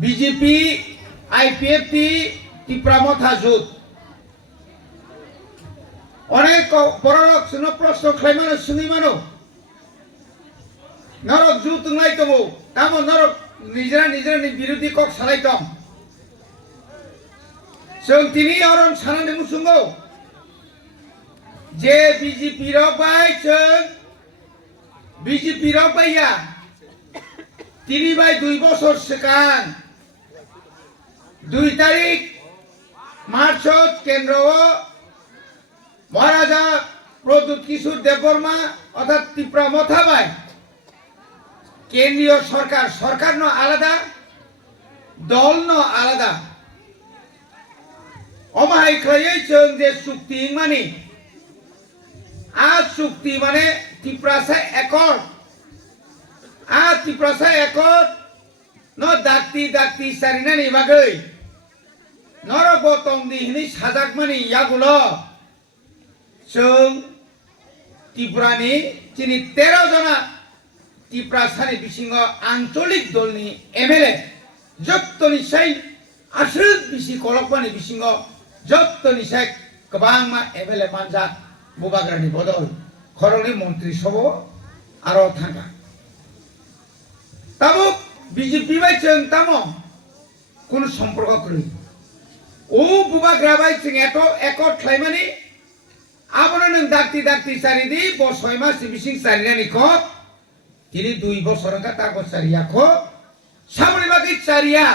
BJP IPFT Tripura মথা জোট অনেক বড় লোক প্রশ্ন খাইমানো শুনিমানো নরক জু তুংলাই তবু তামো নরক নিজেরা বিরোধী কক সালাইতম जों दिनै अरन सानानै मुसुंगौ जे बिजेपि रावबाय जों बिजेपि रावबाया তিনি বাই 2 বছর সিগাं 2 তারিখ মার্চত কেন্দ্র মহারাজা প্রদ্যুৎ কিশোর দেববর্মা অর্থাৎ ত্রিপুরা মথাবাই কেন্দ্রীয় সরকার ন আলাদা দল ন আলাদা অমাহাই খাইয়ে जों যে চুক্তি মানে আজ চুক্তি মানে ত্রিপুরাসা একর आ ত্রিপুরাসা একর ন দাক্তি সারিনানি বাগৈ নরক তংদি হিনি সাজাক মানে ইয়াগুলো जों ত্রিপুরানি চিনি 13 जना ত্রিপুরাসানি বিসিङ আঞ্চলিক দলনি এমএলএ যত্তনি সাই আশ্রিত বিসি কলকমানি বিসিङ যত্তনি সাই गोबांमा एमएलए मानजा बुबाग्रानि बदल खरंनि मन्त्रि सब आरो थांगा ताबो बीजेपी बाय जों तामो कोन सम्पर्क करै ओ बुबाग्रा बाय जों एकट खालायमानि आबोनो नों दाक्ति सारिदि ब 6 मास बिसिं सारिनानि क तिनि 2 बছर का तागो सारिया ख सामनि बागै सारिया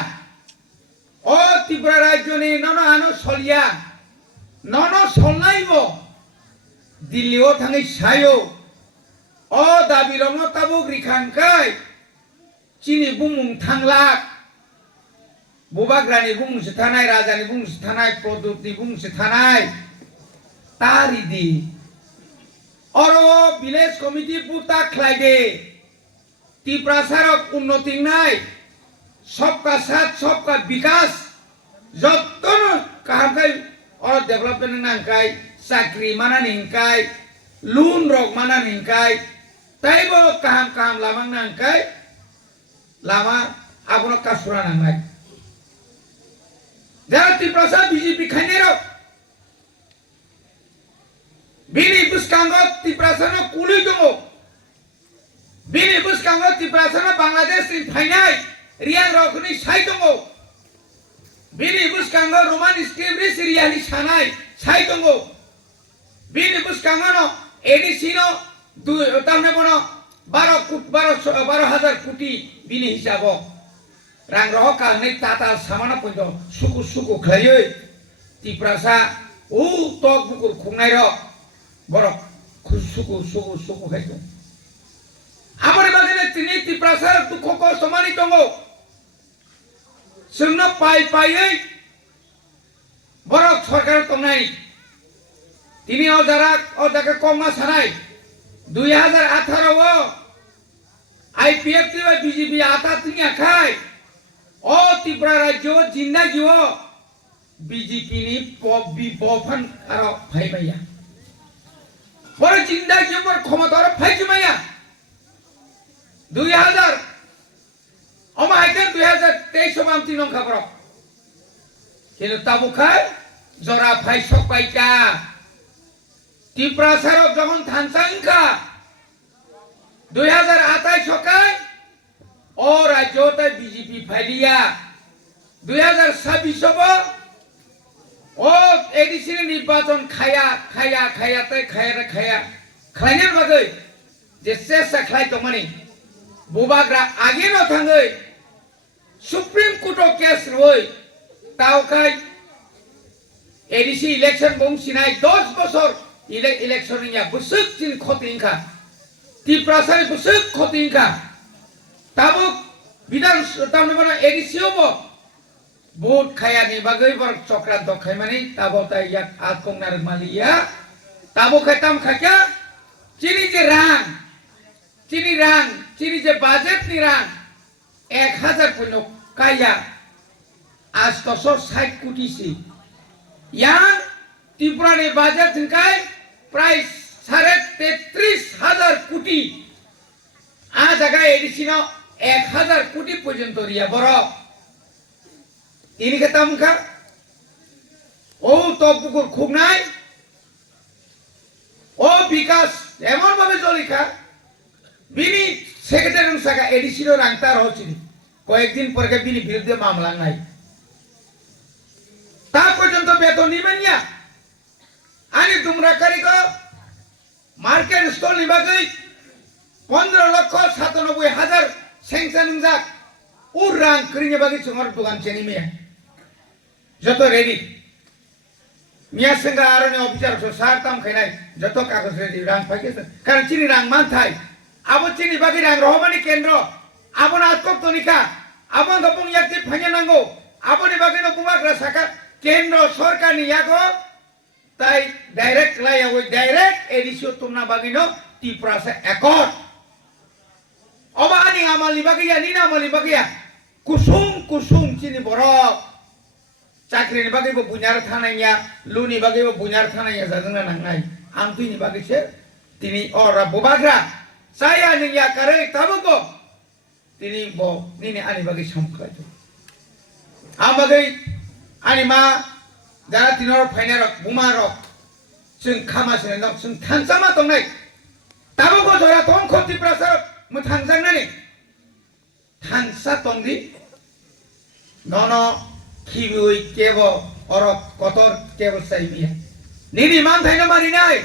ओ त्रिपुरा राज्यनि नन आनो सलिया नन सलनायबो दिल्लीयाव थाङै सायो अ दाबिरंनो ताबुक रिखानखाय चिनि बुमुं थांलाक बुबाग्रानि बुमुंसो थानाय राजानि बुमुंसो थानाय प्रद्युतनि बुमुंसो थानाय तारिदि अरो विलेज कमिटी पुता ख्लायदे त्रिपुरा सारक उन्नति नाय सबका साथ सबका विकास जत्तनो काहामखाय और डेवलपमेंट नांखाय साख्रि माना निंखाय लुन रक माना निंखाय ताइबो काहाम लामा नांखाय लामा आबोनो कासुरा नांनाय जारा त्रिपुरासा बीजेपी खायनेरो बिनि बुसकांगो त्रिपुरासानो कुलुय दङो बिनि बुसकांगो त्रिपुरासानो बांलादेश नि फायनाय रियां रकनि साइ दङो बिनि बुसकांगो रोमान स्क्रिप्ट सिरियानि सानाय साइ दङो बिनि बुसकांगो एडिसिनो तामने बनो 12,000 कोटी बिनि हिसाबो रां रहका नै टाटा सामाना पइदो सुकु खायै त्रिपुरासा उ तक बुकुर खुंनाय र बर सुकु खायदो आबरे बागैनो तिनि त्रिपुरासा दुख खस्थ मानि दङो जोंनो पायै बरक सरकार तंनाय तिनि अजाका कमा सानाय 2018 आईपीएफटी बा बीजेपी आता तिनि आखाय ओ त्रिपुरा राज्य जिंदगी बीजेपी नि बफान आरो फायमाया बर जिंदगी बर क्षमता आरो फायजमाया 2000 अमाहायकेन 2023 बामति नंखा बर किन्तु ताबुखाय जरा फाय सकबायका त्रिपुरा सारक जखन थानसांखा 2028 सकाय ओ राज्यते बीजेपी फायलिया 2026 बो ओ एडिसिनि निर्वाचन खाया खायनाय बागै जे सेसा खाय तमानि बुबाग्रा आगे न थाङै सुप्रीम कोर्ट केस रय तावखाय एडिसि इलेक्शन बंसिनाय 10 बছর इलेक्शन या बुसुक चिन खतिंखा त्रिपुरासानि बुसुक खतिंखा ताबो विधान तामने एडिसियावबो भोट खायानि बागै बर चक्रान्त खायमानि ताबो ता या आतकंनार मालिया ताबो खायताम खाक्या चिनि जे बाजेट नि रां 1000 पइनो काया आज 260 कोटी से यां त्रिपुरानि बाजेट थिंखाय प्राय 33,000 कोटी आ जागा एडिसिनो 1000 कोटी पर्यन्त रिया बर ini kata muka oh top bukur খুবনাই ও বিকাশ এমন ভাবে জলিকা বিনি সেক্রেটারি সাকা এডিসিও রাংতার হচ্ছিল কয়েকদিন পরে বিনি বিরুদ্ধে মামলা নাই তা পর্যন্ত বেতন নিবেন না আনি দুমরাকারীকে মার্কেট স্টল নিবাগৈ 15,97,000 স্যাংশন যাক ও রাং করিনে বাগৈ চঙর দোকান চেনি মিয়া যত রেডি মিয়া সঙ্গে আরনে অফিসার সার তাম খাইনাই যত কাগজ রেডি রাং পাইছে কারণ চিনি রাং মান থাই আবো চিনি বাগৈ রাং রহমানি কেন্দ্র আবন আতকক তনিকা আবন গপং ইয়াতি ফাইনে নাঙ্গো আবনি বাগৈ ন বুমাগ্রা সাকা কেন্দ্র সরকারনি ইয়াগো তাই ডাইরেক্ট লাই ওই ডাইরেক্ট এডিসিও তোমরা বাগৈ ন ত্রিপুরাসে একট অবানি আমালি বাগৈ নিনা আমালি বাগৈ কুসুম কুসুম চিনি বরক চাকরিনি বাগৈबो বুনার থানাইয়া লুনি বাগৈबो বুনার থানাইয়া জাজনা নাंनाय आं तुइनि बागैसो तिनि अरा बोबाग्रा साया निया करे ताबको तिनि बो निनि आनि बागै समख्लायतो आं बागै आनि मा जाना तिनर फाइनार बुमारक जों खामासने दं जों थांसामा दंनाय ताबको जरा तंग खति प्रसार मो थांजांनानि थांसा तंदि नन खिबुई केबो अरब कतर केबो साइबिया निनि मान थाइना मारिनाय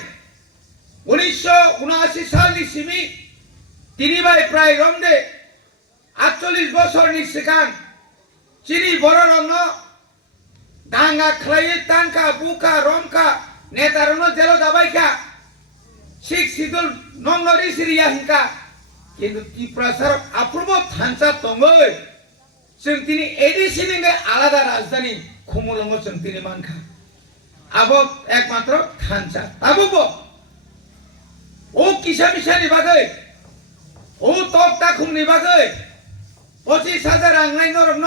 1979 सालनि सिमी तिनिबाय प्राय रमदे 48 बছरनि सिगां चिनि बर' रंग दांगा खलायै तांका बुका रमका नेतारनो जेलो दाबायका शिख सिदुल नंगरि सिरिया हिंका किन्तु त्रिपुरासार आप्रबो थांसा दङै जों दिनै एडिसिनि आलादा राजधानी खुमुलंगो जों दिनै मानखा आबो एकमात्र थांसा आबो ओ किसामिसानि बागै ओ तक ताखुमनि बागै 25,000 आंनाय नरन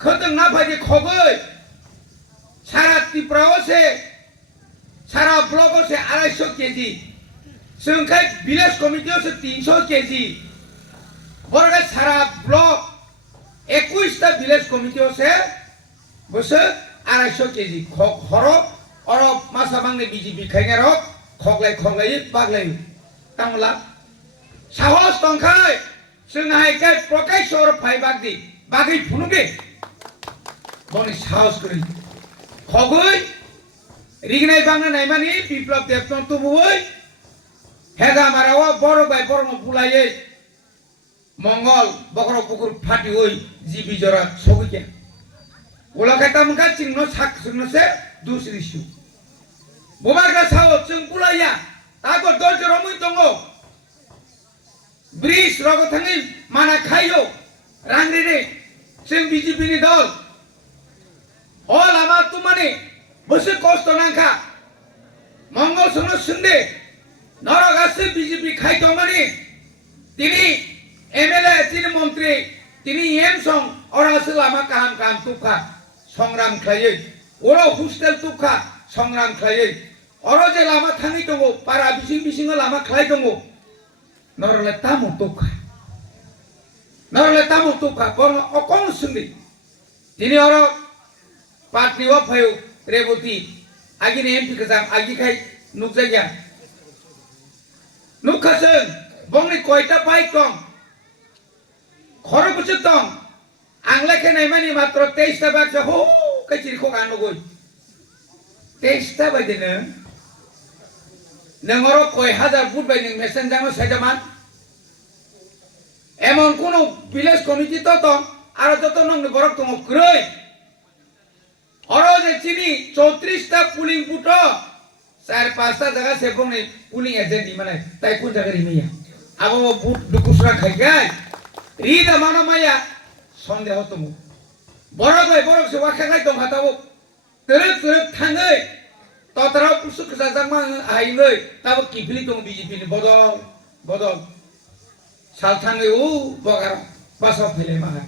खदों ना फायदि खगै सारा त्रिपुराओ से सारा ब्लॉक से 250 केजी जोंखाय विलेज कमिटियाव से 300 केजी बरगा सारा ब्लॉक 21 टा विलेज कमिटियाव से बसे 250 केजी खरो और मासाबांनि बीजेपी खायनारो खगलाय बागलाय तांला साहस दंखाय जोंहाय काय प्रकाशर फाइबागदि बागै फुनुगे बनि साहस करि खगै रिगनाय बांना नायमानि बिप्लब देबन तुबुय हेगा मारावा बरबाय बरम बुलायै मंगल बकर पुकुर फाटियै जिबि जरा सगैके ओलाखाय तामका चिंनो साक जोंनोसे दुसरिसु बोमाग्रा साव जों बुलाया ताको दर्ज रमै दङ ब्रिज रगथाङै माना खायो रांग्रिनि जों बिजेपिनि दल अ लामा तुमानि बसे कष्ट नांखा मंगल सोनो सुंदे नरगासे बिजेपि खायतमानि तिनि एमएलए तिनि मंत्री तिनि एम सं अरासे लामा काम तुखा संग्राम खायै ओरो हस्टेल तुखा संग्राम खायै ओरो जे लामा थाङै दङ पारा बिसिं लामा खाय दङ नरले तामु तुखा बरं अकं सुंदि तिनि ओरो पार्टी व फायु रेवती आगिनि एमपि खजां आगिखाय नुकजाया नुखासों बंनि कयटा बाइक दं खरबुसो दं आंलाय नायमानि मात्र 23 टा बाइक हो कायचिरिखौ गानगै 23 टा बायदिनो नोंरो कय हाजार बुट बाय नों मेसेन्जानो साइदामान एमन कोनो विलेज कमिटि तो दं आरो जत नंनो बरक दङ ग्रै अरो जे चिनि 34 टा पुलिंग बुट 4-5 टा जगह से बंनि पुलिंग एजेंट दिमानाय ताइ कुन जागा रिमिया आबो बुट दुकुसरा खायगाय रिदा मानो माया सन्देह तमु बरक से वाखागाय दं हाताबो तरक थाङै ततरा पुसु खजाजामा आइलै ताबो किफिलि दं बीजेपी नि बदल साल थाङै उ बगार पासाव फैले माहा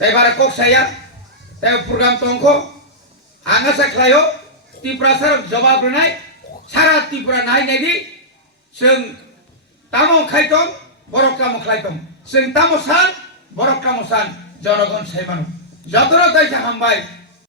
ताइ बारा कक्साया ताइ प्रग्राम तंखो आङा साख्लायो त्रिपुरासार जवाब होनाय सारा त्रिपुरा नायनायदि जों तामो खायदं बरक तामो खायदं जों तामो सान बरक तामो सान जनगण सायमानो जतरो तैसे हामबाय